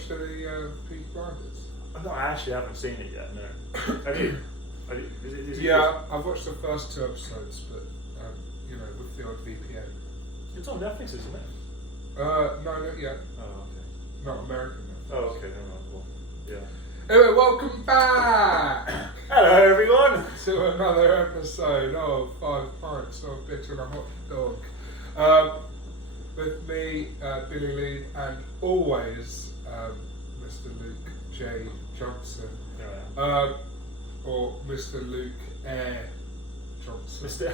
watched any Peaky Blinders? No, I actually haven't seen it yet. No. Have you? Is it Yeah, I've watched the first 2 episodes, but with the odd VPN. It's on Netflix, isn't it? No, not yet. Oh, okay. Not American Netflix. Oh, okay. Never mind. Well, yeah. Anyway, welcome back Hello, everyone. to another episode of 5 Pints of Bitter and a Hot Dog. With me, Billy Lee, and always Mr. Luke J. Johnson. Yeah. Or Mr. Luke Air Johnson.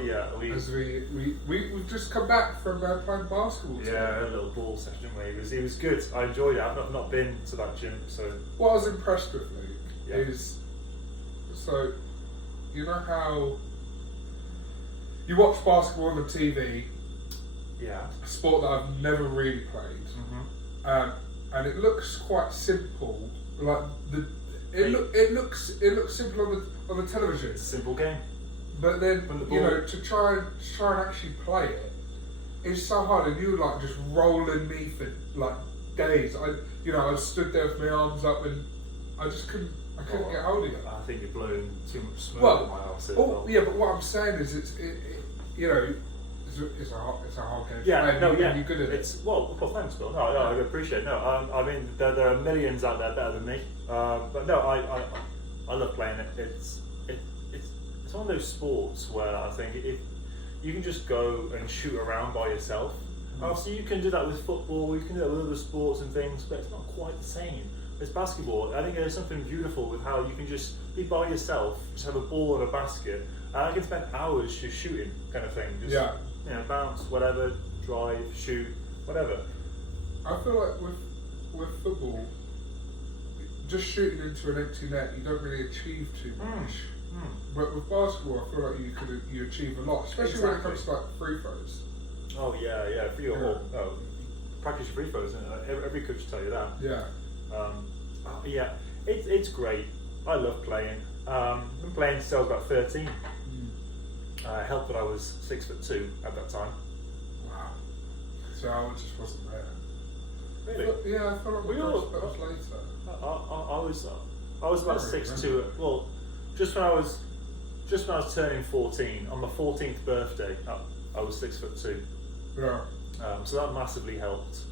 Yeah, As we've just come back from playing basketball today. Yeah, a little ball session where it was good. I enjoyed it. I've not been to that gym, so. What I was impressed with, Luke, is so you know how you watch basketball on the TV. Yeah. A sport that I've never really played, and it looks quite simple. Like it looks simple on the television. It's a simple game. But then to try and actually play it, it's so hard. And you were like just rolling me for like days. I stood there with my arms up and I just couldn't get hold of it. I think you're blowing too much smoke Well, in my house. yeah, but what I'm saying is it's a hard game. Yeah, you're good at it. It's well, thanks, Bill. No, I appreciate it. No, I mean there are millions out there better than me. But no, I love playing it. It's one of those sports where I think if you can just go and shoot around by yourself. Obviously, you can do that with football. You can do that with other sports and things, but it's not quite the same. It's basketball. I think there's something beautiful with how you can just be by yourself, just have a ball and a basket, and I can spend hours just shooting, kind of thing. Just, bounce, whatever, drive, shoot, whatever. I feel like with football, just shooting into an empty net, you don't really achieve too much. But with basketball, I feel like you achieve a lot, especially when it comes to like free throws. Oh yeah, for your whole practice your free throws. Every coach will tell you that. Yeah. It's great. I love playing. I've been playing since I was about 13. It helped that I was 6'2" at that time. Wow. So I just wasn't there. Really? But, yeah, I felt like that was later. I was about 6'2". Well, just when I was turning 14, on my 14th birthday, I was 6'2". Yeah. So that massively helped.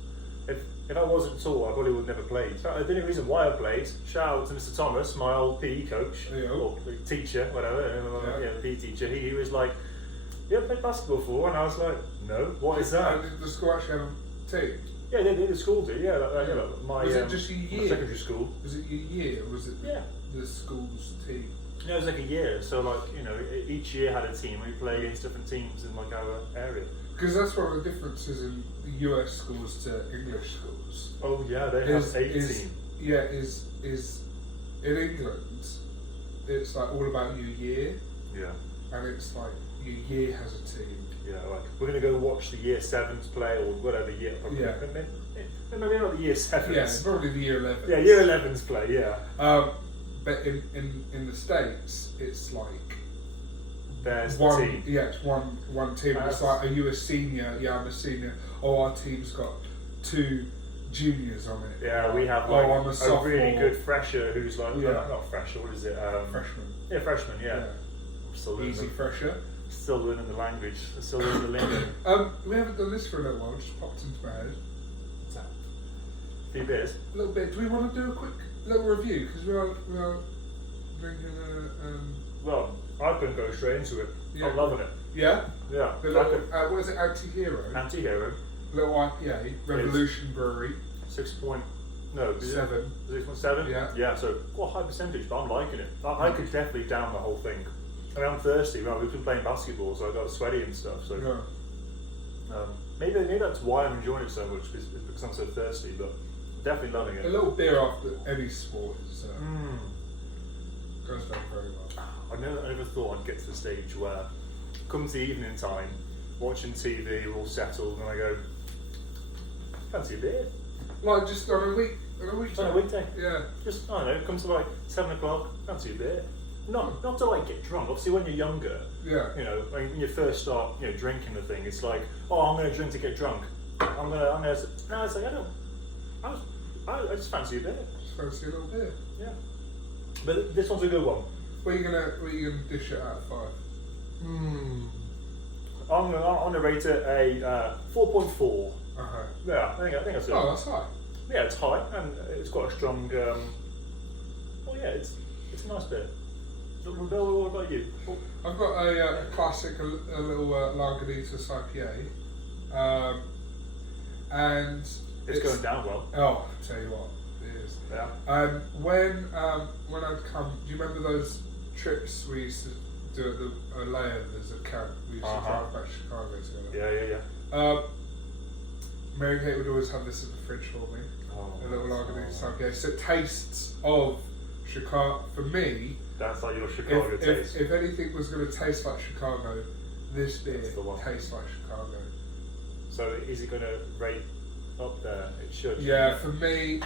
If I wasn't tall, I probably would never played. So the only reason why I played, shout out to Mr. Thomas, my old PE coach, or teacher, whatever, the PE teacher, he was like, "You ever played basketball before?" And I was like, "No, what is that?" Did the school actually have a team? Yeah, the school did, Was it just a year? Secondary school. Was it a year, or was it the school's team? No, it was like a year, so each year had a team. We play against different teams in like our area. Because that's one of the differences in US schools to English schools. Oh yeah, they have a team. Yeah, is in England, it's like all about your year. Yeah. And it's like your year has a team. Yeah, like we're gonna go watch the year 7s play or whatever year. Probably, maybe not the year 7s. Yeah, probably the year 11s. Yeah, year 11s play. Yeah. But in the States, it's like there's one the team. Yeah, it's one team. It's like, are you a senior? Yeah, I'm a senior. Oh, our team's got 2 juniors on it. Yeah, we have like I'm a really good fresher who's like not fresher. What is it? Freshman. Yeah, freshman. Yeah. Easy fresher. Still learning the language. Still learning the lingo. We haven't done this for a little while. It just popped into my head. What's that? A few beers. A little bit. Do we want to do a quick little review? Because we are drinking a. Well, I can go straight into it. Yeah. I'm loving it. Yeah. Yeah. The little, what is it? Anti-Hero. Anti-Hero. Little IPA. Revolution Brewery. 6.7. 6.7. Yeah. Yeah. So quite a high percentage, but I'm liking it. I could definitely down the whole thing. I mean, I'm thirsty. Well, we've been playing basketball, so I got sweaty and stuff. So maybe that's why I'm enjoying it so much, is because I'm so thirsty. But definitely loving it. A little beer after any sport is goes down very well. I never thought I'd get to the stage where, come to evening time, watching TV, we're all settled, and I go, fancy a beer. Like just on a weekday. Yeah. Just, I don't know, it comes to like 7 o'clock, fancy a beer. Not to like get drunk. Obviously, when you're younger, when you first start, drinking the thing, it's like, oh, I'm going to drink to get drunk. No, it's like I I just fancy a beer. Just fancy a little beer. Yeah. But this one's a good one. What are you gonna dish it out of 5? I'm gonna rate it a 4.4. Yeah, I think that's it. Oh, that's high. Yeah, it's high and it's got a strong. It's a nice beer. Bill, what about you? I've got a classic, a little Lagunitas IPA, and it's going down well. Oh, I'll tell you what, it is. Yeah. When I'd come, do you remember those trips we used to do at the layovers at camp? We used to drive back to Chicago together. Yeah. Mary Kate would always have this in the fridge for me. A little Lagunitas IPA. So it tastes of Chicago. For me, that's like your Chicago taste. If anything was going to taste like Chicago, this beer tastes like Chicago. So is it going to rate up there? It should. Yeah, for me,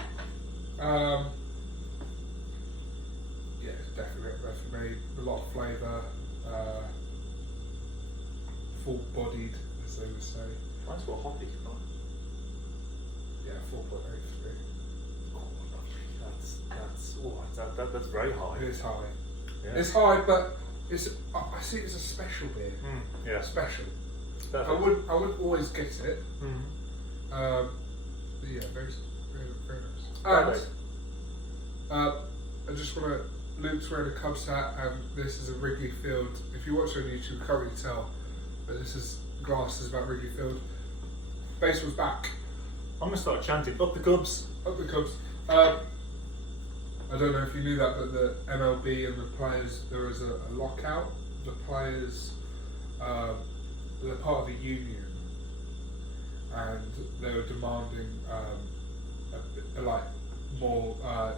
it's definitely up there for me. A lot of flavour, full-bodied, as they would say. Mine's got hoppy, not. Yeah, 4.8 for me. That's very high. It is high. Yeah. It's high, but I see it as a special beer. Yeah, special. Perfect. I wouldn't always get it. But yeah, very, very, very nice. And I just want to. Luke's wearing a Cubs hat, and this is a Wrigley Field. If you watch on YouTube, you can't really tell, but this is glasses about Wrigley Field. Baseball's back. I'm gonna start chanting "Up the Cubs!" Up the Cubs. I don't know if you knew that, but the MLB and the players, there was a lockout. The players, they're part of a union, and they were demanding more. I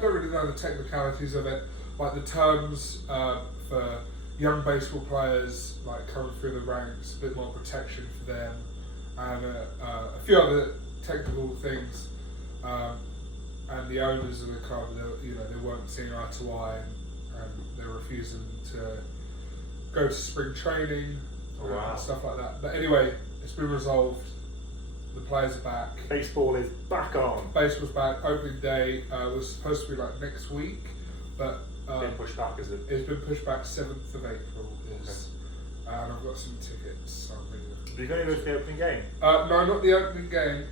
don't really know the technicalities of it, like the terms for young baseball players, like coming through the ranks, a bit more protection for them, and a few other technical things. And the owners of the club, they weren't seeing eye to eye, and they were refusing to go to spring training and stuff like that. But anyway, it's been resolved. The players are back. Baseball is back on. Baseball's back. Opening day was supposed to be like next week, but been pushed back, is it? It's been pushed back 7th of April. And I've got some tickets. So are you going to go to the opening game? No, not the opening game.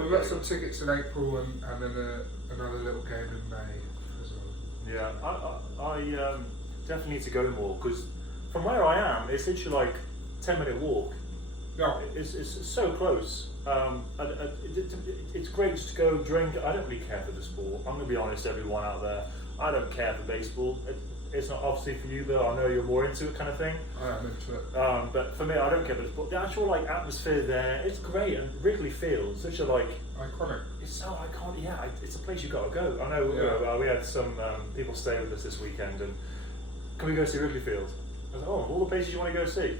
We've got some tickets in April and then another little game in May as well. Yeah, I definitely need to go more because from where I am, it's literally like 10-minute walk. Yeah, it's so close. It's great just to go drink. I don't really care for the sport. I'm going to be honest, everyone out there. I don't care for baseball. It's not obviously for you, Bill. I know you're more into it, kind of thing. I am into it. But for me, I don't care for the sport. The actual atmosphere there, it's great, and Wrigley Field, such a iconic. It's so iconic. Yeah, it's a place you've got to go. I know. We had some people stay with us this weekend, and can we go see Wrigley Field? I was like, all the places you want to go see.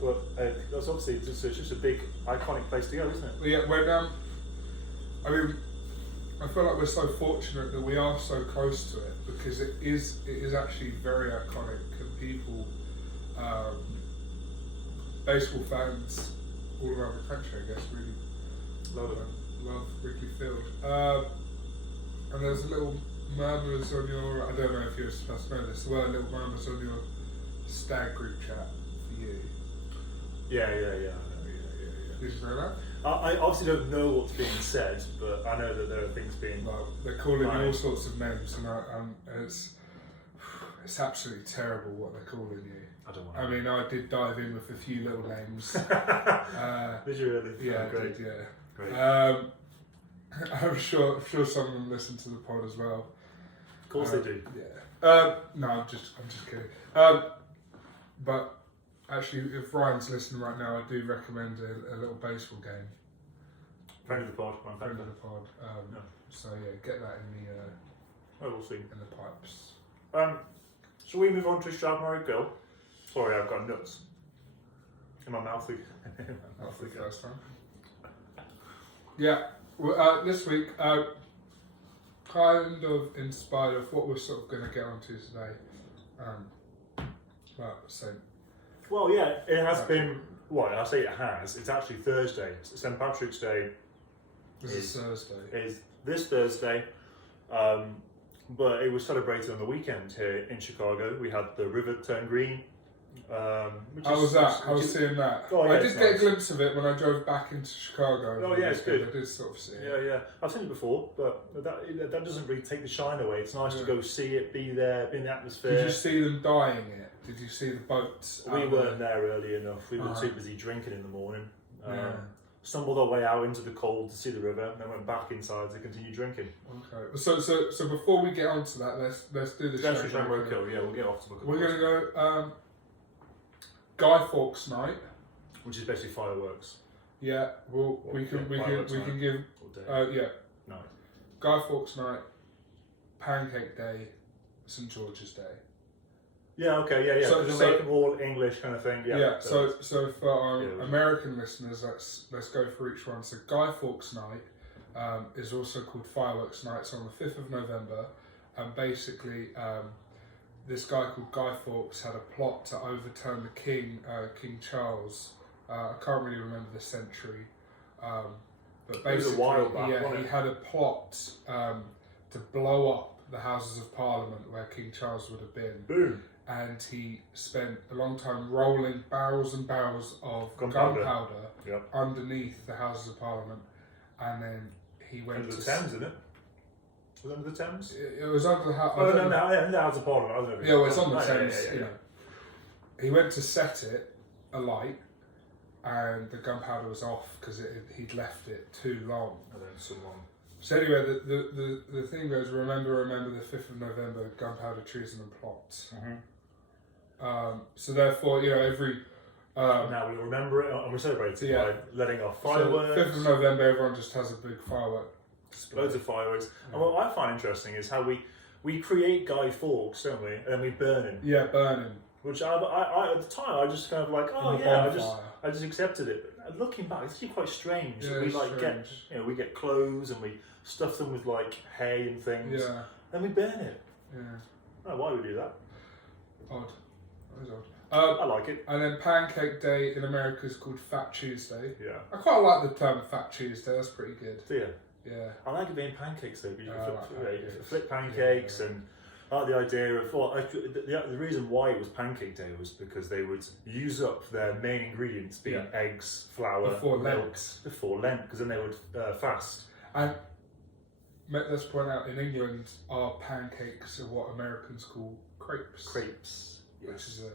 But that's obviously just a big iconic place to go, isn't it? Yeah, I feel like we're so fortunate that we are so close to it because it is actually very iconic, and people, baseball fans all around the country, I guess, really love Wrigley Field. And there's a little murmurs on your. I don't know if you're supposed to know this. There were little murmurs on your stag group chat for you. Yeah. Did you know that? I obviously don't know what's being said, but I know that there are things being. Well, they're calling you all sorts of names, and it's absolutely terrible what they're calling you. I don't want. I mean, I did dive in with a few little names. Did you really? Yeah, great. I did. Yeah. Great. I'm sure some of them listen to the pod as well. Of course they do. Yeah. No, I'm just kidding. But actually, if Ryan's listening right now, I do recommend a little baseball game. Friend of the pod. Friend of the pod. So yeah, get that in the. We'll see. In the pipes. Shall we move on to Stradmary Girl? Sorry, I've got nuts in my mouth. That's the first time. Yeah. Well, this week, kind of inspired of what we're sort of going to get onto today. Well, yeah, it has been. Well, I say it has. It's actually Thursday. It's St. Patrick's Day. This Thursday. Is this Thursday. But it was celebrated on the weekend here in Chicago. We had the river turn green. How was that? How was seeing that? Oh, yeah, I did get a glimpse of it when I drove back into Chicago. Oh yeah, it's good. I did sort of see it. Yeah, yeah. I've seen it before, but that doesn't really take the shine away. It's nice to go see it, be there, be in the atmosphere. Did you see them dyeing it? Did you see the boats? We weren't there early enough. We were too busy drinking in the morning. Stumbled our way out into the cold to see the river, and then went back inside to continue drinking. Okay. So before we get on to that, let's do the Shag Roadkill. Yeah, we'll get off to the book. We're going to go Guy Fawkes Night, which is basically fireworks. Yeah. Well, we can give No. Guy Fawkes Night, Pancake Day, St George's Day. Yeah, okay, yeah. So make them all English kind of thing. Yeah. Yeah. So for our American listeners, let's go through each one. So Guy Fawkes Night is also called Fireworks Night. It's on the 5th of November, and basically this guy called Guy Fawkes had a plot to overturn the king, King Charles. I can't really remember the century, but basically it was a while back, he had a plot to blow up the Houses of Parliament where King Charles would have been. Boom. And he spent a long time rolling barrels and barrels of gunpowder underneath the Houses of Parliament, and then he went under the Thames, isn't it? Was it under the Thames? It was under the House. Oh no, the House of Parliament. I don't know. Yeah, well, it's on the Thames. You know, he went to set it alight, and the gunpowder was off because he'd left it too long. And then someone. So anyway, the thing goes, remember the 5th of November, gunpowder, treason and plots. So therefore, every... now we remember it and we celebrate it by letting off fireworks. So 5th of November, everyone just has a big firework display. Loads of fireworks. And what I find interesting is how we create Guy Fawkes, don't we? And then we burn him. Yeah, burn him. Which I at the time, I just kind of like, I just accepted it. But looking back, it's actually quite strange. Yeah, we we get clothes and we stuff them with like hay and things. Yeah. Then we burn it. Yeah. I don't know why we do that. Odd. That is odd. I like it. And then Pancake Day in America is called Fat Tuesday. Yeah. I quite like the term Fat Tuesday. That's pretty good. Do you? Yeah. I like it being pancakes though. Because you flip pancakes and. I like the idea of the reason why it was Pancake Day was because they would use up their main ingredients, being eggs, flour, before milk, before Lent, because then they would fast. And let's point out, in England, our pancakes are what Americans call crepes. Crepes, which is a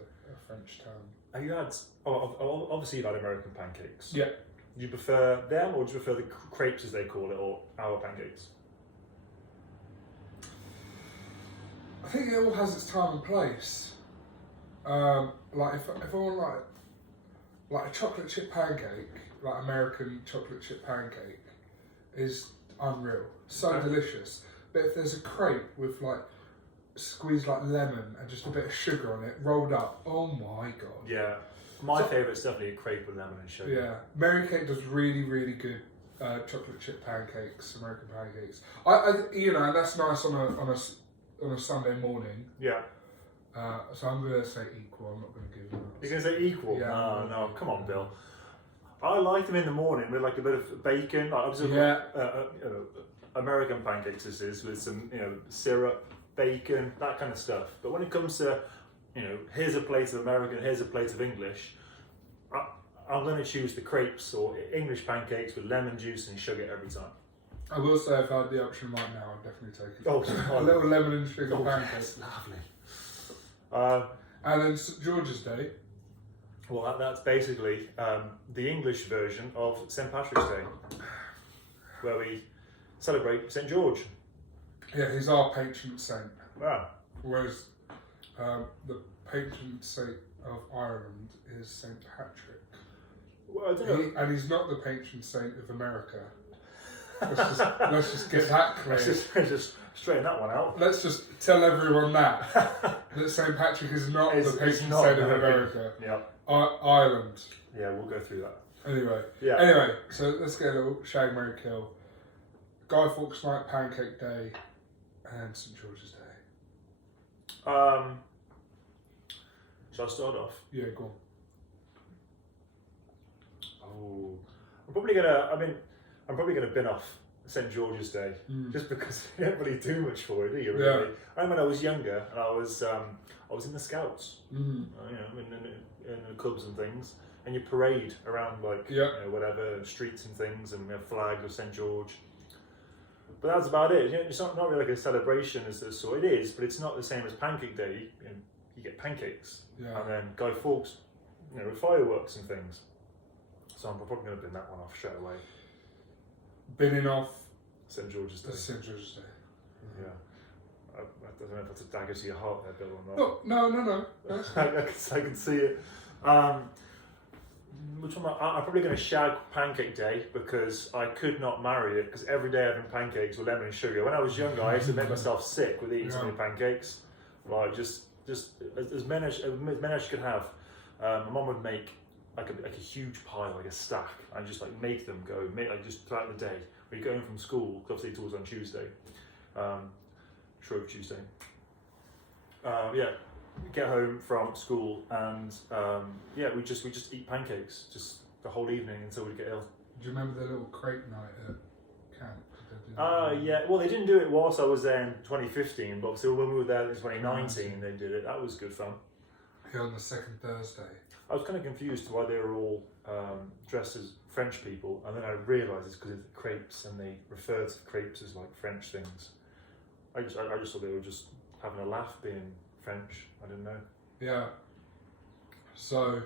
French term. Have you had? Obviously, you've had American pancakes. Yeah. Do you prefer them, or do you prefer the crepes as they call it, or our pancakes? I think it all has its time and place. Like if I want like a chocolate chip pancake, like American chocolate chip pancake, is unreal, so delicious. But if there's a crepe with like squeezed like lemon and just a bit of sugar on it, rolled up, oh my god. Yeah, my favourite's definitely a crepe with lemon and sugar. Yeah, Mary Kate does really good chocolate chip pancakes, American pancakes. And that's nice on a Sunday morning. Yeah. So I'm going to say equal. I'm not going to give them. You're going to say equal? Yeah. No, come on, Bill. I like them in the morning with like a bit of bacon. American pancakes this is with some syrup, bacon, that kind of stuff. But when it comes to here's a plate of American, here's a plate of English, I'm going to choose the crepes or English pancakes with lemon juice and sugar every time. I will say if I had the option right now, I'd definitely take it. Oh, a little lemon and sugar pancake. That's lovely. And then St George's Day. Well, that's basically the English version of St Patrick's Day, where we celebrate St George. Yeah, he's our patron saint. Wow. Whereas the patron saint of Ireland is St Patrick. Well, I don't know. And he's not the patron saint of America. Let's just get that clear. Let's just straighten that one out. Let's just tell everyone that St Patrick is not the patron saint of America. Yeah. Ireland. Yeah, we'll go through that. Anyway, so let's get a little Shag, Marry, Kill. Guy Fawkes Night, Pancake Day, and St George's Day. Shall I start off? Yeah, go on. Oh, I'm probably gonna. I'm probably going to bin off St George's Day just because you don't really do much for it, do you? Really? Yeah. I remember when I was younger and I was in the Scouts, you know, in the clubs and things, and you parade around like you know, whatever streets and things, and we have flags of St George. But that's about it. You know, it's not really like a celebration as sort. It is, but it's not the same as Pancake Day. You get pancakes, and then Guy Fawkes, you know, with fireworks and things. So I'm probably going to bin that one off straight away. Binning off St George's Day. St George's Day. Yeah. I don't know if that's a dagger to your heart there, Bill, or not. No. I can see it. Which one? I'm probably going to shag Pancake Day because I could not marry it because every day having pancakes with lemon and sugar. When I was younger, I used to make myself sick with eating so many pancakes. Like just as many as you could have. My mum would make like a huge pile, like a stack, and just like make them go, like just throughout the day. When you go home from school, because obviously it's always on Tuesday, Shrove Tuesday. Get home from school and we just eat pancakes just the whole evening until we get ill. Do you remember the little crepe night at camp? Yeah. Well, they didn't do it whilst I was there in 2015, but obviously when we were there in 2019, they did it. That was good fun. Here on the second Thursday. I was kind of confused why they were all dressed as French people, and then I realised it's because of the crepes, and they refer to crepes as like French things. I just thought they were just having a laugh being French. I didn't know. Yeah. So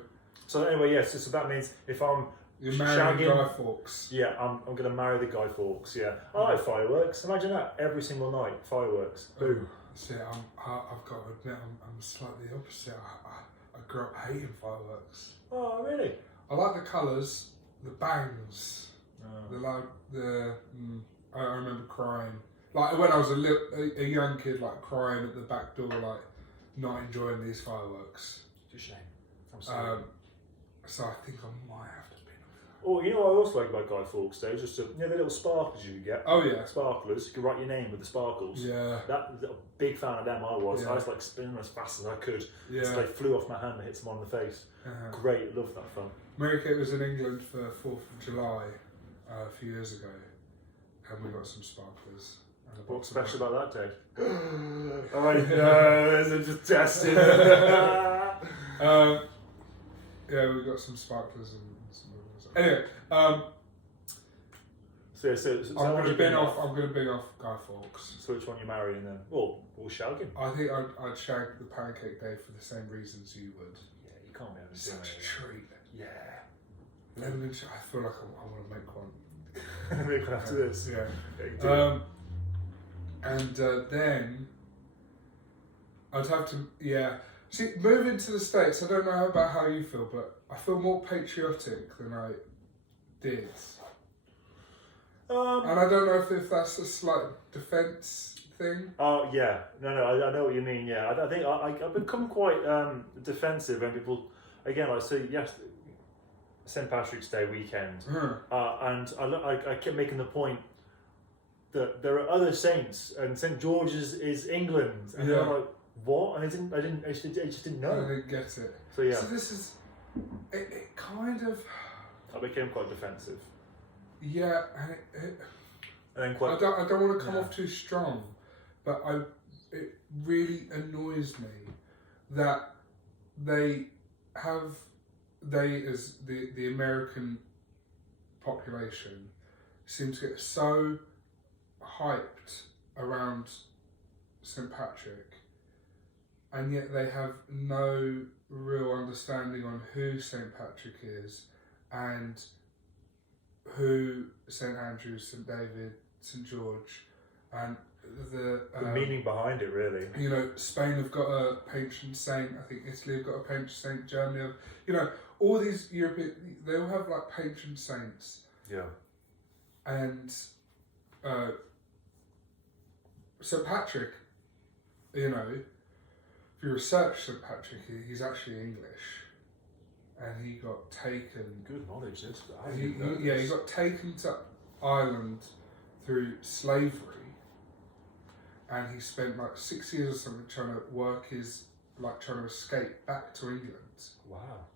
anyway, yes. So that means if you're marrying Guy Fawkes. Yeah, I'm going to marry the Guy Fawkes. Yeah, I like fireworks. Imagine that every single night, fireworks. Boom. See, I've got to admit, I'm slightly opposite. I grew up hating fireworks. Oh, really? I like the colours, the bangs, I remember crying. Like when I was a young kid, like crying at the back door, like not enjoying these fireworks. It's a shame. I'm sorry. So I think I might have to bin off. Oh, you know what I also like about Guy Fawkes Day? Just the little sparklers you get. Oh yeah. Sparklers. You can write your name with the sparkles. Yeah. That a big fan of them. I was. Yeah. I was like spinning as fast as I could. Yeah. So they flew off my hand and hit someone in the face. Great. Love that fun. Mary-Kate was in England for 4th of July a few years ago, and we got some sparklers. What's special about that day? Oh, I know, is it just testing? Yeah, we got some sparklers and some others. Anyway, so I'm going to bin off Guy Fawkes. So which one you marrying then? Well, shag him. I think I'd shag the Pancake Day for the same reasons you would. Yeah, you can't be having such a treat. Yeah. Lemon and sugar. I feel like I want to make one. Make one after this. Yeah. And then I'd have to, See, moving to the States, I don't know about how you feel, but I feel more patriotic than I did. And I don't know if that's a slight defence thing. Oh, yeah. No, I know what you mean, yeah. I think I've become quite defensive when people, again, like, so, yes, St. Patrick's Day weekend, and I kept making the point that there are other saints, and St. George's is England, and they're like, what? And I just didn't know. I didn't get it. So yeah. So this is, it kind of. I became quite defensive. Yeah, and then quite. I don't want to come off too strong, but it really annoys me that they as the American population seem to get so hyped around St. Patrick, and yet they have no real understanding on who St. Patrick is and who St. Andrew, St. David, St. George, and the meaning behind it, really. You know, Spain have got a patron saint. I think Italy have got a patron saint. Germany have, you know, all these European, they all have like patron saints. Yeah. And St. Patrick, you know, if you research St. Patrick, he's actually English, and he got taken. Good knowledge, this. He got taken to Ireland through slavery, and he spent like 6 years or something trying to escape back to England. Wow.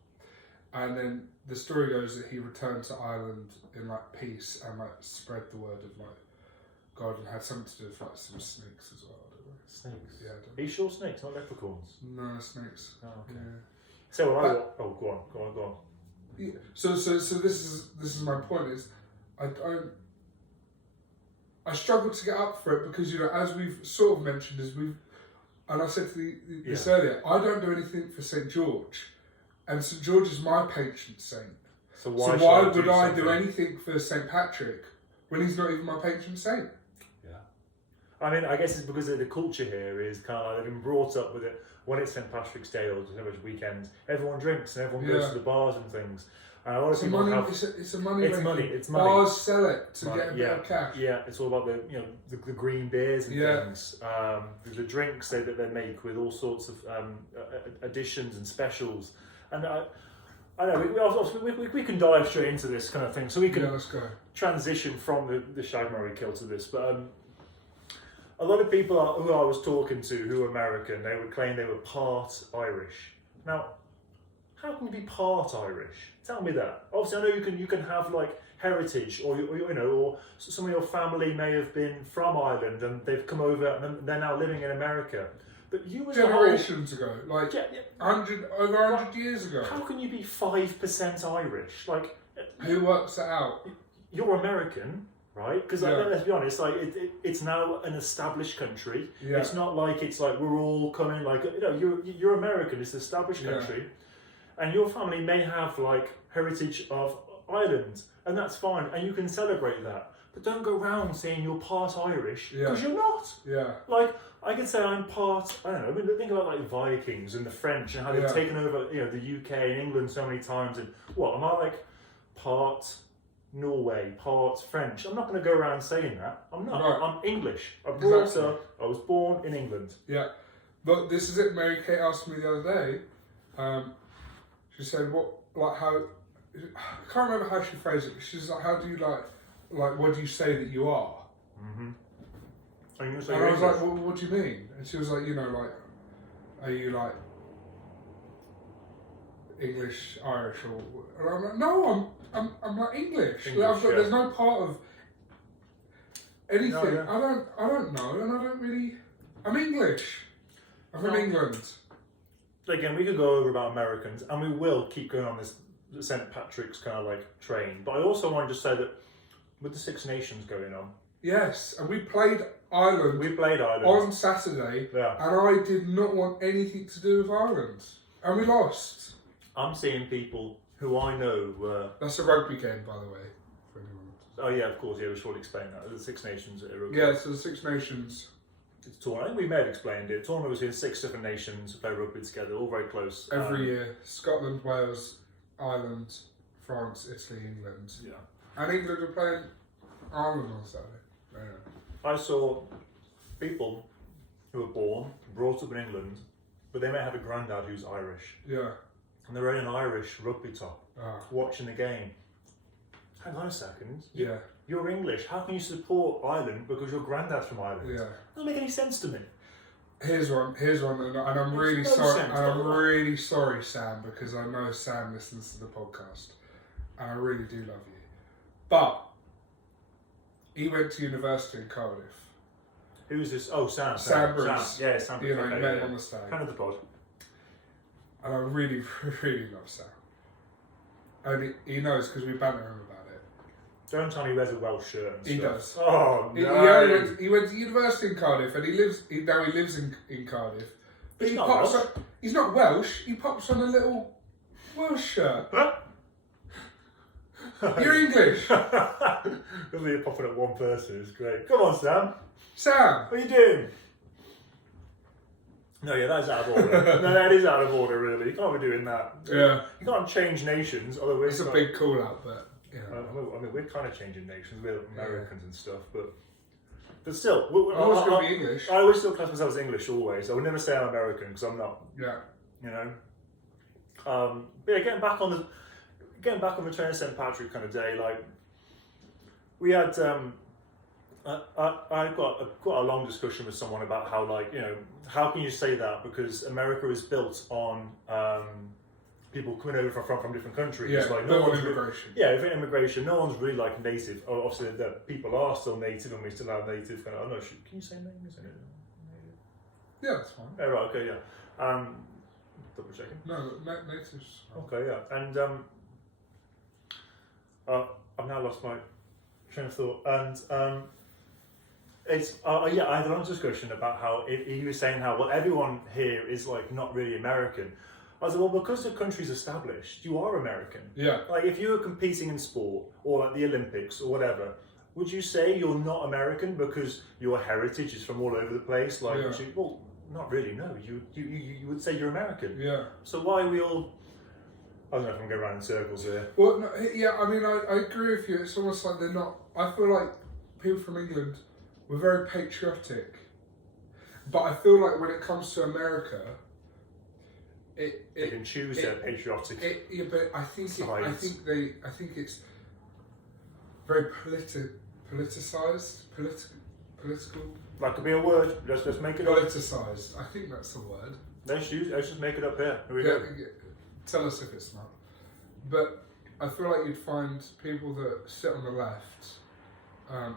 And then the story goes that he returned to Ireland in like peace and like spread the word of like God and had something to do with like some snakes as well. I don't know. Snakes? Yeah. I don't Are you sure snakes, not leprechauns? No, snakes. Oh, okay. Yeah. So when But- go on. Yeah. So this is my point is I struggle to get up for it because as we've sort of mentioned and I said to this earlier, I don't do anything for St. George, and St. George is my patron saint. So why would I do anything for St. Patrick when he's not even my patron saint? Yeah. I mean, I guess it's because the culture here is kind of like they've been brought up with it. When it's St. Patrick's Day or St. Patrick's weekend, everyone drinks and everyone goes to the bars and things. And a lot of people have... It's a money. It's money. Bars sell it to get a bit of cash. Yeah, it's all about the green beers and things. The drinks they make with all sorts of additions and specials. And I know we can dive straight into this kind of thing, so we can let's go. transition from the shag, marry, kill to this. But a lot of people who I was talking to who are American, they would claim they were part Irish. Now, how can you be part Irish? Tell me that. Obviously, I know you can have like heritage, or some of your family may have been from Ireland and they've come over and they're now living in America. But you as generations ago, like over 100 years ago. How can you be 5% Irish? Like, who works it out? You're American, right? Because let's be honest, like it's now an established country. Yeah. It's not like it's like we're all coming. Like you're American. It's an established country, and your family may have like heritage of Ireland, and that's fine, and you can celebrate that. But don't go around saying you're part Irish because you're not. Yeah. Like I can say I'm part. I don't know. I mean, think about like the Vikings and the French and how they've taken over, the UK and England so many times. And what am I like? Part Norway, part French. I'm not going to go around saying that. I'm not. Right. I'm English. I was born in England. Yeah. But this is it. Mary Kate asked me the other day. She said, how? I can't remember how she phrased it. But she's like, how do you like, what do you say that you are? Mm-hmm. And I was like, well, what do you mean? And she was like, are you like English, Irish, or? And I'm like, no, I'm like English. There's no part of anything. No, yeah. I don't know, and I don't really. I'm English. I'm from England. Again, we could go over about Americans, and we will keep going on this St. Patrick's kind of like train. But I also want to just say that with the Six Nations going on. Yes, and we played Ireland. On Saturday, and I did not want anything to do with Ireland, and we lost. I'm seeing people who I know were... That's a rugby game, by the way, for anyone. Oh yeah, of course, we should explain that. The Six Nations are rugby. Yeah, so the Six Nations... It's a tournament. I think we may have explained it. Tournament was here, 6 different nations play rugby together, all very close. Every year. Scotland, Wales, Ireland, France, Italy, England. Yeah. And England are playing Ireland on Saturday. Yeah. I saw people who were brought up in England, but they may have a granddad who's Irish. Yeah. And they're wearing an Irish rugby top, watching the game. Hang on a second. Yeah. You're English. How can you support Ireland because your granddad's from Ireland? Yeah. Doesn't make any sense to me. Here's one, and I'm really sorry. And I'm really sorry, Sam, because I know Sam listens to the podcast, and I really do love you. But he went to university in Cardiff. Who is this? Oh, Sam. Sam Bruce. Yeah, Sam Bruce. You met him on the stage. Kind of the pod. And I really, really love Sam. And he knows because we banter him about it. Don't tell me he wears a Welsh shirt and stuff. He does. Oh, no. He went to university in Cardiff, and he lives in Cardiff. But he's not Welsh. He's not Welsh. He pops on a little Welsh shirt. You're English. You're popping at one person. It's great. Come on, Sam. Sam. What are you doing? No, yeah, that's out of order. No, that is out of order, really. You can't be doing that. Yeah. You can't change nations. Although it's a big call out, but... I mean, we're kind of changing nations. We're Americans and stuff, but still, I always going to be English. I always still class myself as English always. I would never say I'm American because I'm not. Yeah. You know. But yeah, getting back on the train of St. Patrick kind of day, like we had. I got quite a long discussion with someone about how, like, how can you say that because America is built on people coming over from different countries. Yeah, Like no one's immigration. Immigration. No one's really like native. Obviously, the people are still native, and we still have native. Kind of, I don't know. Can you say native? Yeah, that's fine. Yeah, right. Okay, yeah. Double checking. No, natives. Okay, yeah, and I've now lost my train of thought, and it's yeah, I had another discussion about how he was saying how everyone here is like not really American. I was like, well, because the country's established, you are American. Yeah. Like if you were competing in sport or like the Olympics or whatever, would you say you're not American because your heritage is from all over the place? Like, Yeah. well, not really. No, you would say you're American. Yeah. So why are we all? I don't know if I'm going around in circles here. Well, no, yeah, I mean, I agree with you. It's almost like they're not. I feel like people from England were very patriotic, but I feel like when it comes to America, They can choose their patriotic. Yeah, but I think it's very politicized, political. That could be a word. Let's make it up. Politicized. I think that's the word. Let's just make it up here. Here we Yeah, go. tell us if it's not. But I feel like you'd find people that sit on the left,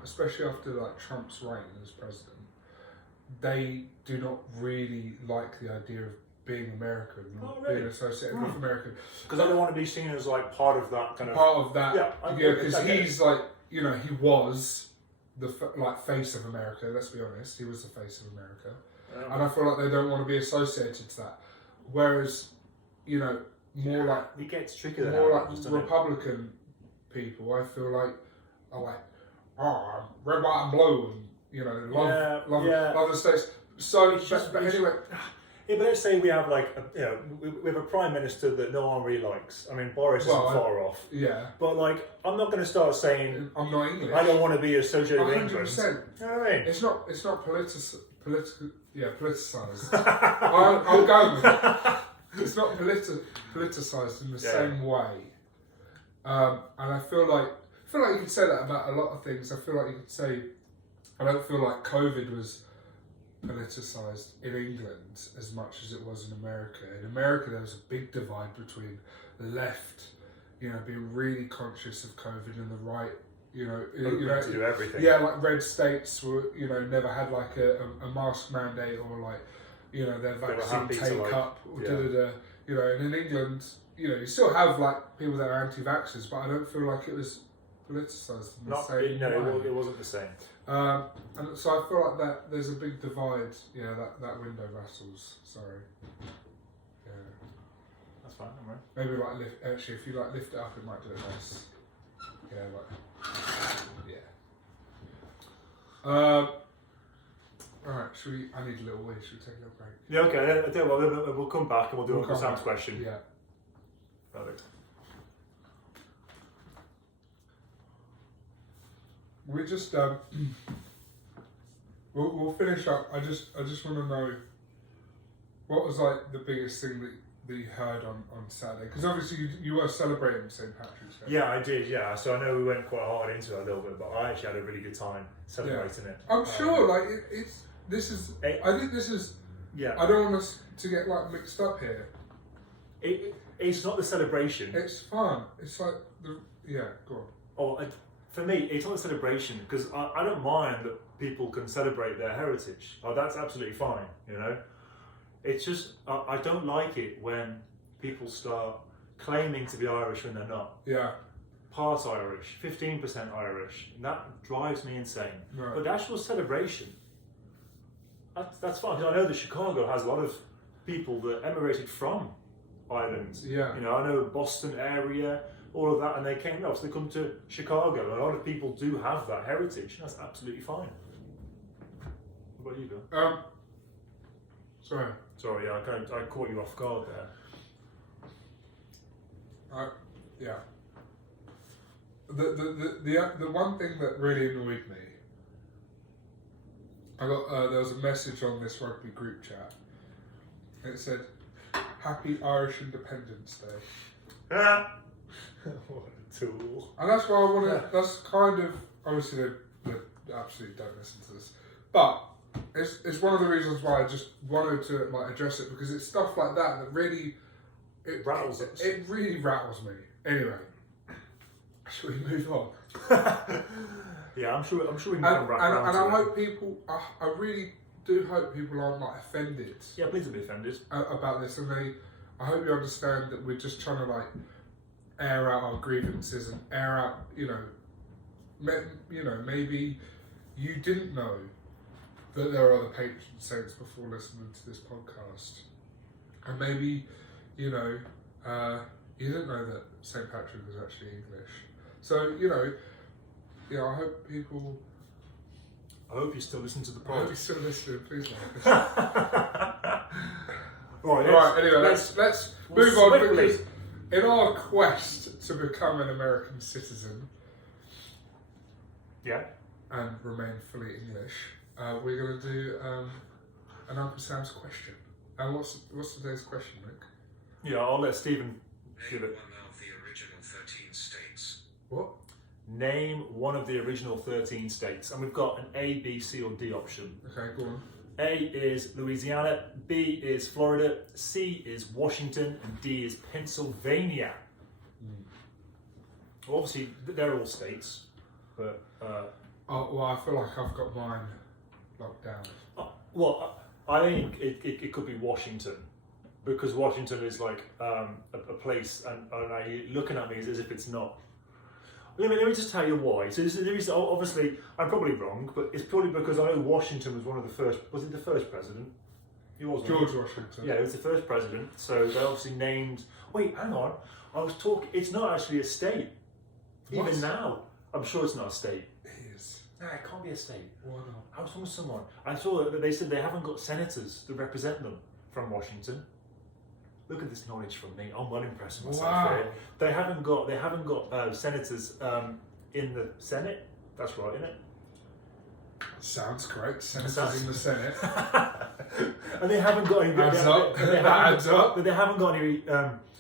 especially after like Trump's reign as president, they do not really like the idea of being American, being associated with American. Because I don't want to be seen as like part of that kind of. Part of that, yeah, because he's like, you know, he was the face of America. Let's be honest, he was the face of America, and I feel like they don't want to be associated to that. Whereas, you know, more like it gets trickier. More like Republican people, I feel like are like, I'm red, white, and blue, and you know, love the states. So, but anyway. Yeah, but let's say we have like, we have a prime minister that no one really likes. I mean, Boris isn't far off. Yeah. But like, I'm not going to start saying I'm not English. I don't want to be associated with England. 100%. You know what I mean? It's not politicized. I'll go with it. It's not politicized in the same way. And I feel like you could say that about a lot of things. I feel like you could say, I don't feel like COVID was politicized in England as much as it was in America. In America, there was a big divide between the left, you know, being really conscious of COVID, and the right, to do everything. Yeah, like red states were, never had like a mask mandate or like, their vaccine take up or and in England, you still have like people that are anti-vaxxers, but I don't feel like it was politicized in the same way. It wasn't the same. And so I feel like that there's a big divide. Yeah, that window rattles. Sorry. Yeah. That's fine. Don't worry. Maybe like if you like lift it up, it might do it nice. Yeah, like yeah. Alright, I need a little wee. Should we take a little break? Yeah. Okay. I tell you what, we'll come back and we'll do Uncle Sam's question. Yeah. Perfect. We just we'll finish up. I just want to know what was like the biggest thing that you heard on Saturday, because obviously you were celebrating St. Patrick's Day. Yeah, I did. Yeah, so I know we went quite hard into it a little bit, but I actually had a really good time celebrating it. I'm sure, like I think this is. Yeah. I don't want us to get like mixed up here. It's not the celebration. It's fun. It's like go on. For me, it's not a celebration, because I don't mind that people can celebrate their heritage. That's absolutely fine, It's just, I don't like it when people start claiming to be Irish when they're not. Yeah. Part Irish, 15% Irish. That drives me insane. Right. But the actual celebration, that's fine. Because I know that Chicago has a lot of people that emigrated from Ireland. Yeah. I know Boston area, all of that, and they came up, so they come to Chicago. A lot of people do have that heritage, and that's absolutely fine. What about you, Bill? Sorry, yeah, I caught you off guard there. Yeah. The one thing that really annoyed me, I got there was a message on this rugby group chat. It said, "Happy Irish Independence Day." What a tool. And that's why I want to. That's kind of obviously they absolutely don't listen to this, but it's one of the reasons why I just wanted to like address it, because it's stuff like that really rattles us. It really rattles me. Anyway, shall we move on? Yeah, I'm sure we can And come back around I to hope people. I really do hope people aren't like offended. Yeah, please don't be offended. About this, and I hope you understand that we're just trying to like air out our grievances and air out, maybe you didn't know that there are other patron saints before listening to this podcast, and maybe you didn't know that St. Patrick was actually English. So I hope people. I hope you still listen to the I hope pod. you still listening. Please like Right. Anyway, let's move on, swiftly. because in our quest to become an American citizen Yeah. and remain fully English, we're going to do an Uncle Sam's question. And what's today's question, Nick? Yeah, I'll let Stephen give Name it. one of the original 13 states. What? Name one of the original 13 states, and we've got an A, B, C, or D option. Okay, go on. A is Louisiana, B is Florida, C is Washington, and D is Pennsylvania. Well, obviously, they're all states, but... I feel like I've got mine locked down. I think it could be Washington, because Washington is like a place, and you're looking at me as if it's not. Let me just tell you why. So there is obviously, I'm probably wrong, but it's probably because I know Washington was one of the first. Was it the first president? He was George Washington. Yeah, he was the first president. So they obviously named. Wait, hang on. I was talking. It's not actually a state. What? Even now, I'm sure it's not a state. It is. Nah, it can't be a state. Why not? I was talking to someone. I saw that they said they haven't got senators to represent them from Washington. Look at this knowledge from me. I'm well impressed with myself Wow. here. They haven't got senators in the Senate. That's right, isn't it? Sounds correct. Senators in the Senate. And they haven't got any. Hands up. Hands up. But they haven't got any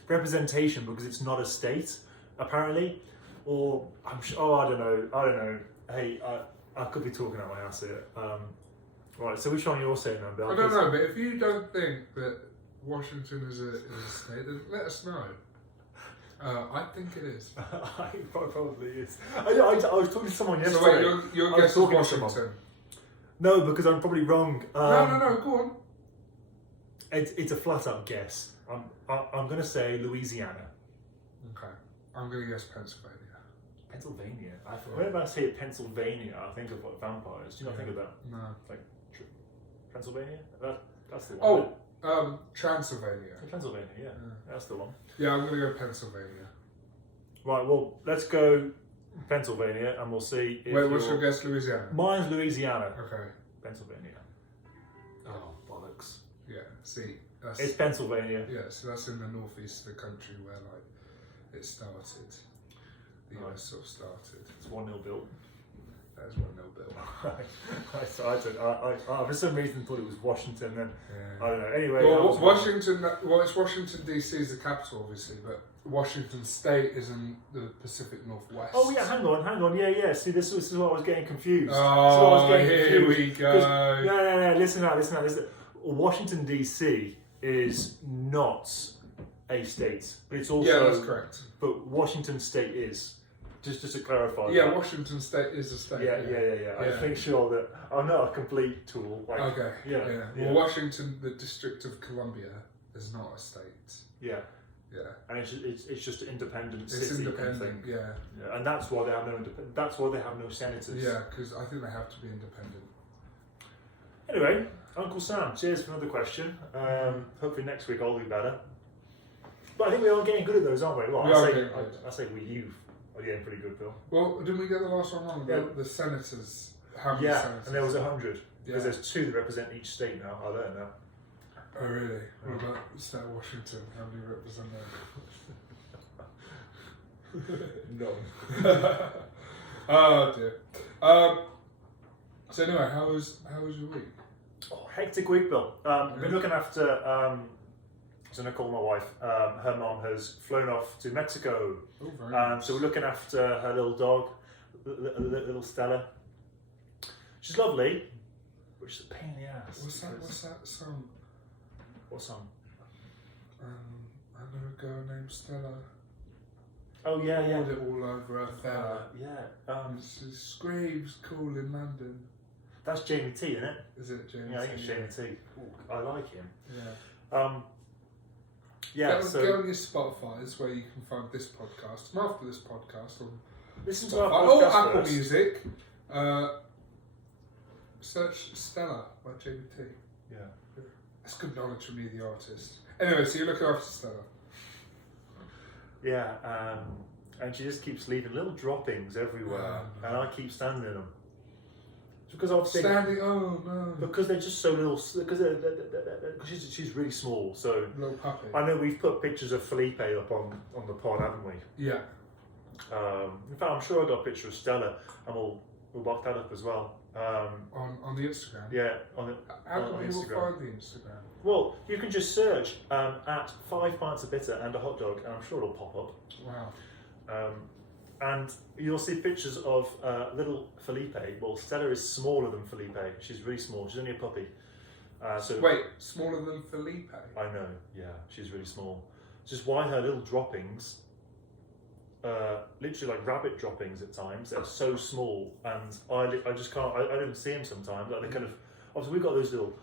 representation because it's not a state, apparently. Or I'm sure. Oh, I don't know. Hey, I could be talking out my ass here. Right. So which one you're saying, then, Bill? I don't know, but if you don't think that Washington is a state, then let us know. I think it is. It probably is. I was talking to someone yesterday. So wait, your I was guess is talking to someone. Washington? No, because I'm probably wrong. No, go on. It's a flat out guess. I'm going to say Louisiana. Okay. I'm going to guess Pennsylvania. Pennsylvania. Whenever I say Pennsylvania, I think of what, vampires. Do you not think of that? No. Like Pennsylvania? That's the one. Transylvania. Pennsylvania. Yeah, that's the one. Yeah, I'm going to go Pennsylvania. Right. Well, let's go Pennsylvania, and we'll see. If Wait, what's your guess? Louisiana. Mine's Louisiana. Okay. Pennsylvania. Oh bollocks! Yeah. See, It's Pennsylvania. Yeah, so that's in the northeast of the country where like it started. The US sort of started. It's 1-0 Bill. That is 1-0 Bill. I for some reason thought it was Washington. Then Yeah. I don't know. Anyway, Well, Washington. Well, it's Washington DC is the capital, obviously, but Washington State is in the Pacific Northwest. Oh yeah, hang on. Yeah. See, this is what I was getting confused. Oh, here we go. No. Listen out. Washington DC is not a state, but it's also. Yeah, that's correct. But Washington State is. Just to clarify. Yeah, that. Washington State is a state. Yeah. I think sure that I'm not a complete tool. Like, Okay. Yeah. Well, Washington, the District of Columbia, is not a state. Yeah. Yeah. And it's just an independent It's city. independent. Thing. Yeah. And that's why they have no. That's why they have no senators. Yeah, because I think they have to be independent. Anyway, Uncle Sam, cheers for another question. Hopefully next week I'll be better. But I think we are getting good at those, aren't we? Well, We are getting good. I say you are getting pretty good, Bill. Well, didn't we get the last one wrong? Yeah. The senators. How many Yeah, senators? and there was 100 because Yeah. there's 2 that represent each state now. I learned that. Oh, really? What about the state of Washington? How many represent No. that? Oh, dear. So anyway, how was your week? Oh, hectic week, Bill. I've been looking after. So Nicole, my wife, her mom has flown off to Mexico. Oh, very nice. So we're looking after her little dog, little Stella. She's lovely, but she's a pain in the ass. What's that song? What song? I know a girl named Stella. Oh yeah, yeah. Poured it all over her fella. Yeah. She screams cool in London. That's Jamie T, isn't it? Is it James? Yeah, I think it's Jamie T. Ooh, I like him. Yeah. Yeah. Go on your Spotify is where you can find this podcast. And after this podcast on Listen to Spotify. our Oh, podcast Apple first. Music. Search Stella by Jamie T. Yeah. That's good knowledge from me, the artist. Anyway, so you're looking after Stella. Yeah. And she just keeps leaving little droppings everywhere, and I keep standing in them. Because obviously, oh no. because they're just so little. Because she's really small. So Little puppy. I know we've put pictures of Felipe up on the pod, haven't we? Yeah. In fact, I'm sure I got a picture of Stella, and we'll lock that up as well. On the Instagram. Yeah, on How on can people Instagram. find the Instagram? Well, you can just search at 5 pints of bitter and a hot dog, and I'm sure it'll pop up. Wow. And you'll see pictures of little Felipe. Well, Stella is smaller than Felipe. She's really small. She's only a puppy. So Wait, smaller than Felipe? I know. Yeah, she's really small. It's just why her little droppings, literally like rabbit droppings at times, they're so small, and I just can't. I don't see them sometimes. Like they kind of. Obviously, we've got those little.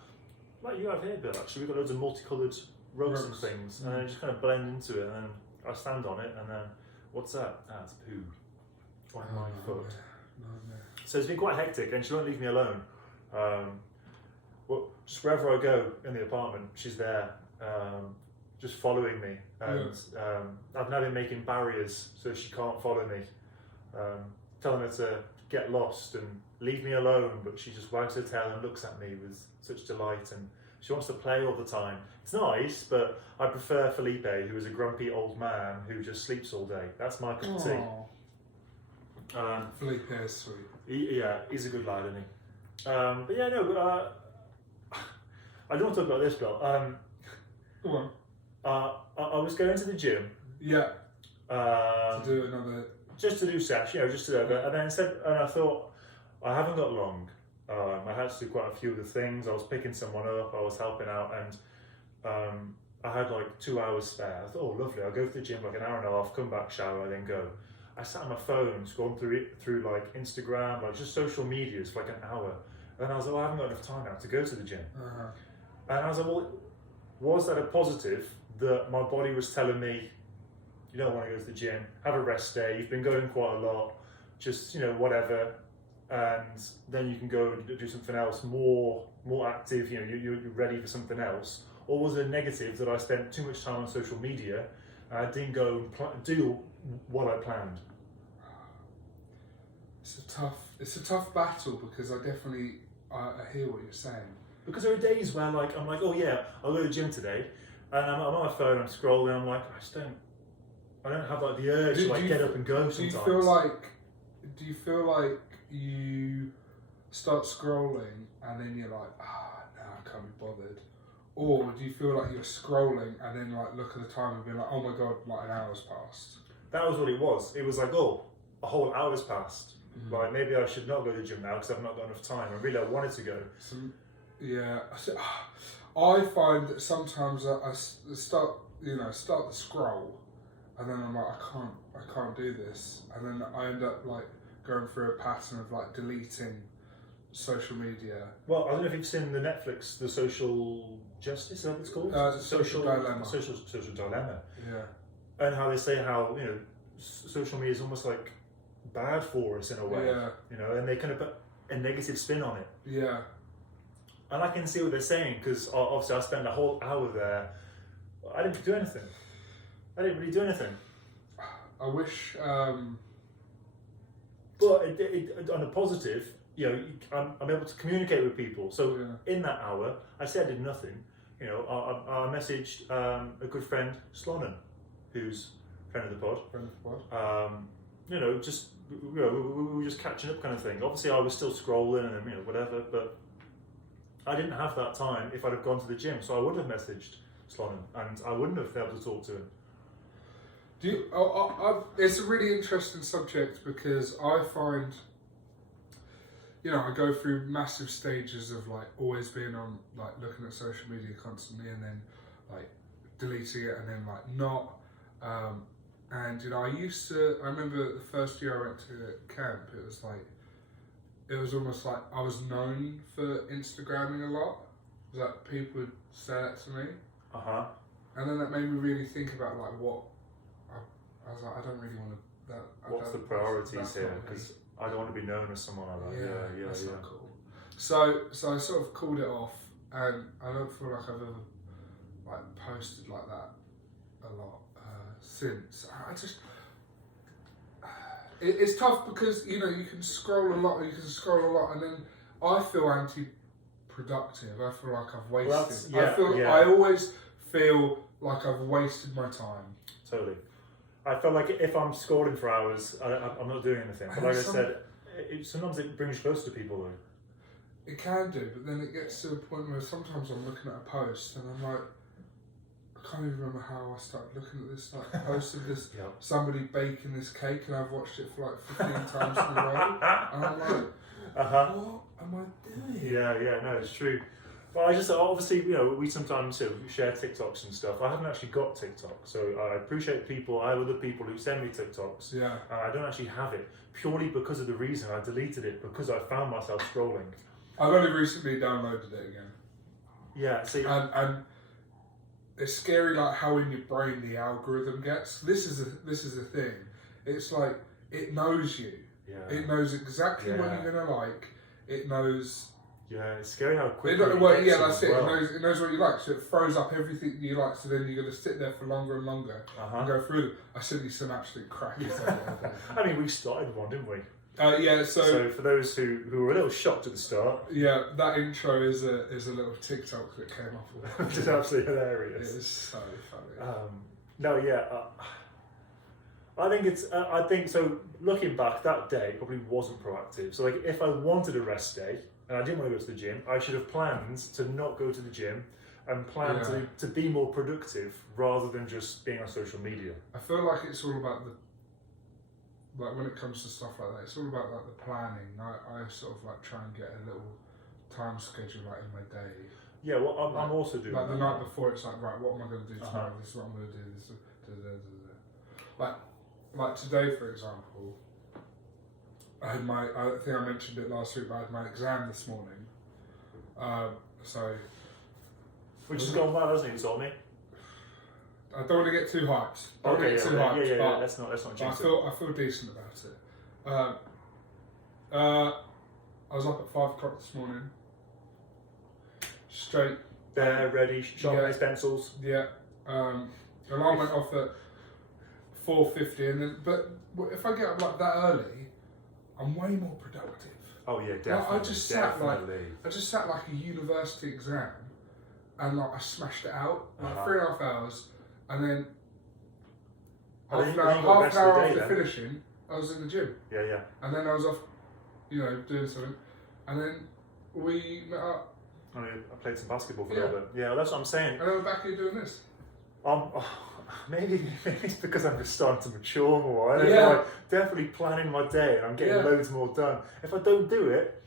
Like you have here, Bill. Actually, we've got loads of multicoloured rugs and things, and they just kind of blend into it, and then I stand on it, and then. What's that? Ah, it's poo on my foot. No. So it's been quite hectic, and she won't leave me alone. Well, just wherever I go in the apartment, she's there, just following me. And I've now been making barriers so she can't follow me, telling her to get lost and leave me alone. But she just wags her tail and looks at me with such delight, and she wants to play all the time. It's nice, but I prefer Felipe, who is a grumpy old man who just sleeps all day. That's my cup of tea. Felipe is sweet. Yeah, he's a good lad, isn't he? But yeah, no, I don't want to talk about this, Bill. Go on. I was going to the gym. Yeah. To do another. Just to do sesh, just to do it. And then I thought, I haven't got long. I had to do quite a few of the things. I was picking someone up, I was helping out, and I had like 2 hours spare. I thought, oh, lovely, I'll go to the gym like an hour and a half, come back, shower, then go. I sat on my phone, scrolling through like Instagram, like just social medias for like an hour. And I was like, well, I haven't got enough time now to go to the gym. And I was like, well, was that a positive that my body was telling me, you don't want to go to the gym, have a rest day, you've been going quite a lot, just, whatever. And then you can go and do something else more active, you're ready for something else? Or was it a negative that I spent too much time on social media and I didn't go and do what I planned? It's a tough battle, because I hear what you're saying. Because there are days where I'm like, oh yeah, I'll go to the gym today, and I'm on my phone, I'm scrolling, I'm like, I don't have like the urge to get up and go sometimes. Do you feel like you start scrolling and then you're like, no, I can't be bothered? Or do you feel like you're scrolling and then like look at the time and be like, oh my god, like an hour's passed? That was what it was. It was like, oh, a whole hour's passed. Like maybe I should not go to the gym now because I've not got enough time. I wanted to go. I find that sometimes I start the scroll, and then I'm like, I can't do this, and then I end up like going through a pattern of like deleting social media. Well, I don't know if you've seen the Netflix, The Social Justice, is that what it's called? Social Dilemma. Social Dilemma. Yeah. And how they say how, social media is almost like bad for us in a way. Yeah. And they kind of put a negative spin on it. Yeah. And I can see what they're saying, because obviously I spent a whole hour there. I didn't do anything. I didn't really do anything. I wish. But on a positive, I'm able to communicate with people. So in that hour, I said I did nothing. I messaged a good friend, Slonan, who's friend of the pod. Just we were just catching up kind of thing. Obviously, I was still scrolling and whatever, but I didn't have that time if I'd have gone to the gym. So I would have messaged Slonan, and I wouldn't have been able to talk to him. It's a really interesting subject, because I find, I go through massive stages of like always being on, like looking at social media constantly, and then like deleting it and then like not. And you know, I remember the first year I went to camp, it was almost like I was known for Instagramming a lot. That people would say that to me. And then that made me really think about like what I was like, I don't really want to. What's the priorities here? Because I don't want to be known as someone like that. Yeah, that's not cool. So I sort of called it off, and I don't feel like I've ever like posted like that a lot since. It's tough because you know you can scroll a lot, and then I feel anti-productive. I feel like I've wasted. I always feel like I've wasted my time. Totally. I feel like if I'm scrolling for hours, I'm not doing anything. But like I said, sometimes it brings you close to people though. It can do, but then it gets to a point where sometimes I'm looking at a post and I'm like, I can't even remember how I started looking at this. Like, I posted this, somebody baking this cake, and I've watched it for like 15 times in a row. And I'm like, what am I doing? Yeah, no, it's true. But I just, obviously, you know, we sometimes share TikToks and stuff. I haven't actually got TikTok, so I appreciate people. I have other people who send me TikToks. Yeah. I don't actually have it, purely because of the reason I deleted it, because I found myself scrolling. I've only recently downloaded it again. Yeah, see. And it's scary, like how in your brain the algorithm gets. This is the thing. It's like it knows you. Yeah. It knows exactly what you're gonna like. It knows. Yeah, it's scary how quick. That's it. Well. It knows what you like, so it throws up everything you like. So then you're gonna sit there for longer and longer and go through them. I sent you some absolute crackers. I mean, we started one, didn't we? So for those who were a little shocked at the start, that intro is a little TikTok that came off of it. Which is absolutely hilarious. It is so funny. I think so. Looking back, that day probably wasn't proactive. So like, if I wanted a rest day and I didn't want to go to the gym, I should have planned to not go to the gym and plan to be more productive rather than just being on social media. I feel like it's all about when it comes to stuff like that, it's all about like the planning. I sort of like try and get a little time schedule like in my day. Yeah, well, I'm also doing like that. The night before. It's like, right, what am I going to do tomorrow? This is what I'm going to do. This, like today, for example, I think I mentioned it last week, but I had my exam this morning. Which has gone well, hasn't it? You told me. I don't want to get too hyped. Yeah. Let's not jinx it. I feel decent about it. I was up at 5 o'clock this morning. Straight. There, ready, sharpening his pencils. Yeah. Alarm went off at 4:50, but if I get up like that early, I'm way more productive. Oh yeah, definitely. I just sat like a university exam, and like I smashed it out like 3.5 hours, and then half an hour after finishing, I was in the gym. Yeah. And then I was off, doing something, and then we met up. I played some basketball for a little bit. Yeah, well, that's what I'm saying. And then we're back here doing this. Maybe it's because I'm just starting to mature more. I'm like definitely planning my day, and I'm getting loads more done. If I don't do it,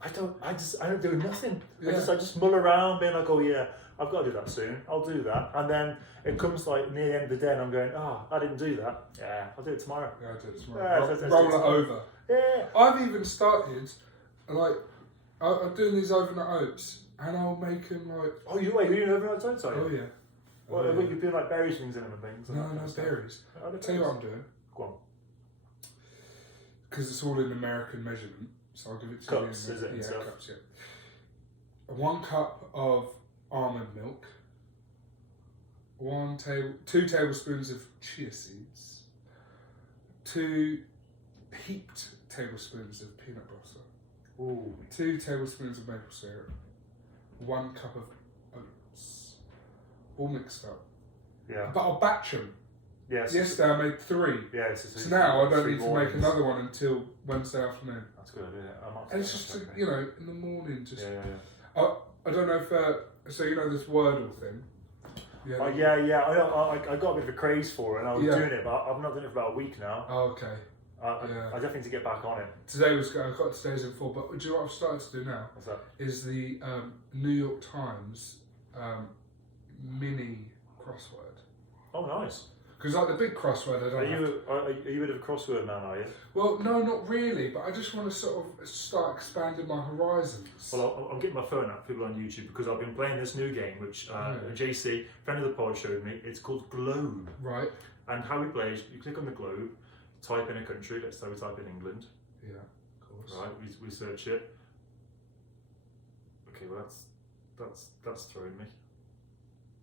I don't do nothing. I just mull around, being like, oh yeah, I've got to do that soon. I'll do that, and then it comes like near the end of the day, and I'm going, I didn't do that. Yeah, I'll do it tomorrow. Yeah, I'll do it tomorrow. Roll it over. Yeah. I've even started I'm doing these overnight oats, and I'll make them like. Oh, you're doing overnight oats, are you? Oh yeah. Well, you put like berries things in them and things. No, berries. I'll tell you what I'm doing. Go on. Because it's all in American measurement, so I'll give it to cups, you. Is it? Yeah, cups. Yeah. 1 cup of almond milk. 2 tablespoons of chia seeds. 2 heaped tablespoons of peanut butter. Ooh. 2 tablespoons of maple syrup. 1 cup of oats. All mixed up. Yeah. But I'll batch them. Yes. Yesterday I made 3. Yeah. So now I don't need to make another one until Wednesday afternoon. That's a good idea. And it's just, in the morning, just... Yeah. I don't know if... so this Wordle thing? Yeah. I got a bit of a craze for it, and I was doing it, but I've not done it for about a week now. Oh, okay. I definitely need to get back on it. I got today's in full, but do you know what I've started to do now? What's that? Is the New York Times mini crossword. Oh, nice. Because like the big crossword, I don't Are you a bit of a crossword man, are you? Well, no, not really, but I just want to sort of start expanding my horizons. Well, I'm getting my phone out, people on YouTube, because I've been playing this new game, which JC, friend of the pod, showed me. It's called Globe. Right. And how we play is you click on the globe, type in a country. Let's say we type in England. Yeah, of course. Right. We search it. Okay. Well, that's throwing me.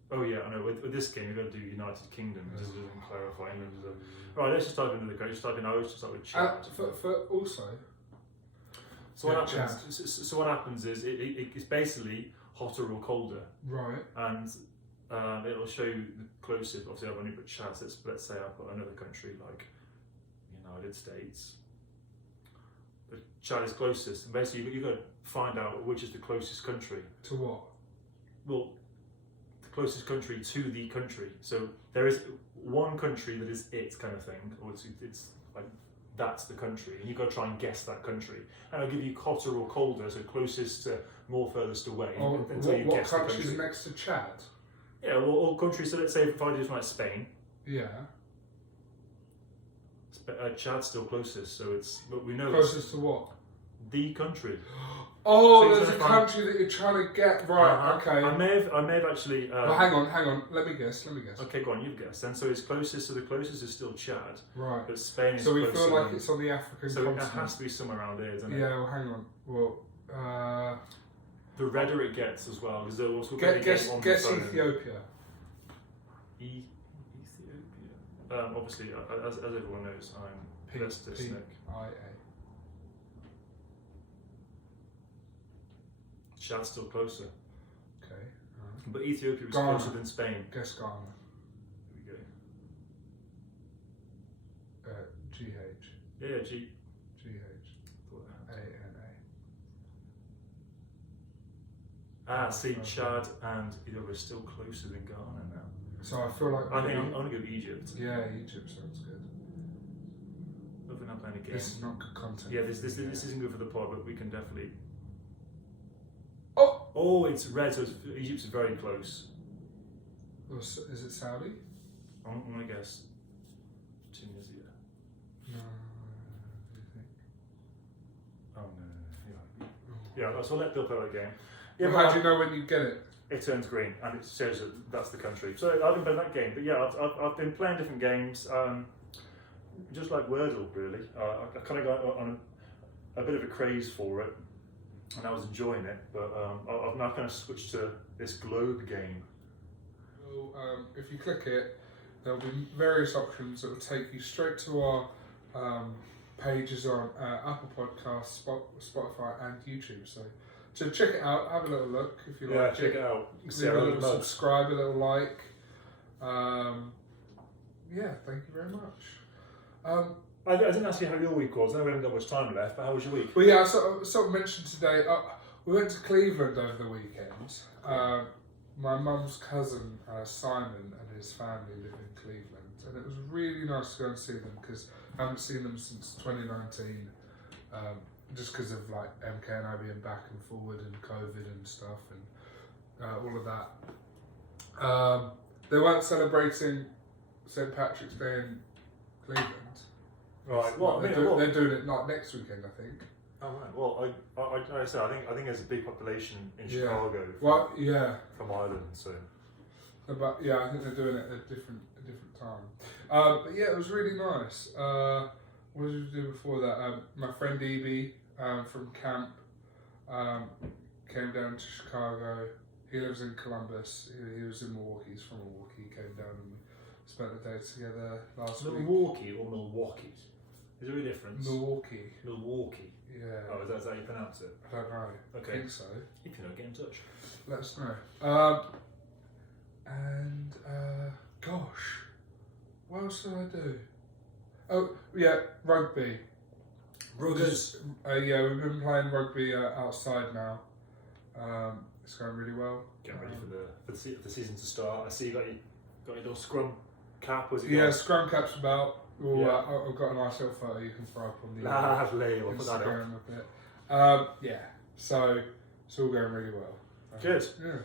Oh yeah, I know. With this game, you've got to do United Kingdom. It doesn't clarify England. Right. Let's just type into the country. Just type in. I always just start with Chad. For also. So what happens? So what happens is it's basically hotter or colder. Right. And it'll show you the closest. Obviously, I've only put Chad. So let's say I put another country like United States. But Chad is closest. And basically, you've got to find out which is the closest country. To what? Well, the closest country to the country. So there is one country that is it kind of thing, or it's like that's the country, and you've got to try and guess that country. And I'll give you hotter or colder, so closest to more furthest away. Until you guess the country. What country is next to Chad? Yeah, well, all countries. So let's say if I do like Spain. Yeah. Chad's still closest, so but we know Closest to what? The country. Oh, so there's a country that you're trying to get right. Okay. I may have actually. Well, hang on. Let me guess. Okay, go on. You've guessed. And so it's closest. So the closest is still Chad. Right. But Spain is. So we feel like it's on the African continent. So it has to be somewhere around there, doesn't it? Yeah. Well, hang on. Well, the redder it gets as well, because they'll also guess Ethiopia. Ethiopia. Obviously, as everyone knows, I'm best at Nick. Chad's still closer. Okay. But Ethiopia was Ghana. closer than Spain. Guess Ghana. Here we go. GH. Yeah, G. ANA. See, Chad and Ethiopia are still closer than Ghana now. So I feel like I think I'm going to go with Egypt. Yeah, Egypt sounds good. If we're not playing a game. This is not good content. Yeah, this isn't good for the pod, but we can definitely. Oh! Oh, it's red, so Egypt's very close. Is it Saudi? I'm going to guess Tunisia. No, do you think? Oh, no. Yeah, so let Bill play that game. Yeah, well, how do you know when you get it? It turns green, and it says that that's the country. So I've been playing that game, but yeah, I've been playing different games, just like Wordle, really. I kind of got on a bit of a craze for it, and I was enjoying it, but I've now kind of switched to this Globe game. So, if you click it, there'll be various options that will take you straight to our pages on Apple Podcasts, Spotify, and YouTube. So check it out, have a little look if you like. Yeah, check it out. Leave a little subscribe, a little like. Yeah, thank you very much. I didn't ask you how your week was. I know we haven't got much time left, but how was your week? Well, yeah, I sort of mentioned today, we went to Cleveland over the weekend. My mum's cousin, Simon, and his family live in Cleveland, and it was really nice to go and see them because I haven't seen them since 2019, just because of like MK and I being back and forward and COVID and stuff and all of that. They weren't celebrating St. Patrick's Day in Cleveland. Right. Well, they're doing it like next weekend, I think. Oh right. Well, like I said, I think there's a big population in Chicago. From Ireland, so. But yeah, I think they're doing it at a different time. But yeah, it was really nice. What did we do before that? My friend Evie from camp came down to Chicago. He lives in Columbus. He was in Milwaukee. He's from Milwaukee. He came down and we spent the day together last week. Milwaukee or Milwaukee? Is there a difference? Milwaukee. Yeah. Oh, is that how you pronounce it? I don't know. Okay. I think so. If you know, get in touch. Let us know. Gosh, what else did I do? Oh, yeah, rugby. Ruggers. Yeah, we've been playing rugby outside now. It's going really well. Getting ready for the season to start. I see you got your little scrum cap. Was it? Yeah, scrum cap's about. I've got a nice little photo you can throw up on the lovely. We'll put that Instagram a bit. Yeah, so it's all going really well. Good. Yeah.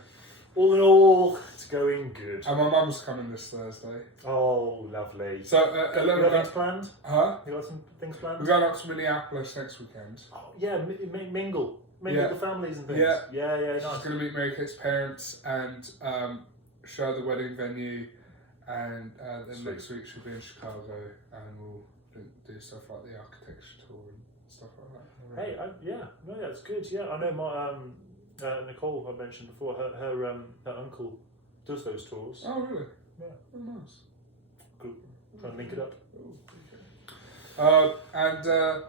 all in all, it's going good. And my mum's coming this Thursday. Oh, lovely. So, you got things planned? Huh? You got some things planned? We're going up to Minneapolis next weekend. Oh, yeah, mingle Yeah. the families and things. Yeah. Yeah, She's nice. going to meet Mary Kate's parents and show the wedding venue. And then Sweet. next week she'll be in Chicago and we'll do stuff like the architecture tour and stuff like that. Hey, no, that's good. Yeah, I know my Nicole I mentioned before. Her uncle does those tours. Oh, really? Yeah. Oh, nice. Cool. Try and link it up. Yeah,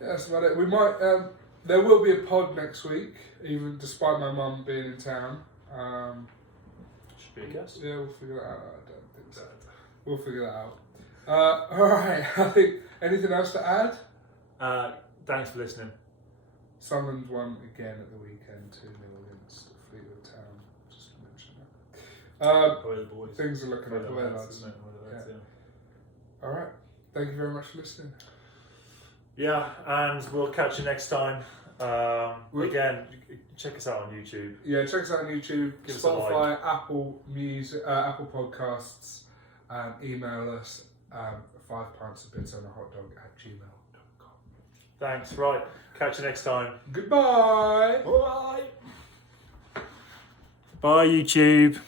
that's about it. We might. There will be a pod next week, even despite my mum being in town. Should be a guess. Yeah, we'll figure it out. I don't think so. We'll figure that out. All right. I think anything else to add? Thanks for listening. Sunderland won again at the weekend, 2-0 against Fleetwood Town. Just to mention that. Away the boys. Things are looking up. Away Away the lads, lads. isn't it? Away the lads, yeah. All right. Thank you very much for listening. Yeah, and we'll catch you next time. Again, check us out on YouTube. Yeah, check us out on YouTube, Give us a Spotify, Apple Music, Apple Podcasts, and email us 5 pints of bitter and a hot dog @gmail.com. Thanks. Right. Catch you next time. Goodbye. Bye. Bye, YouTube.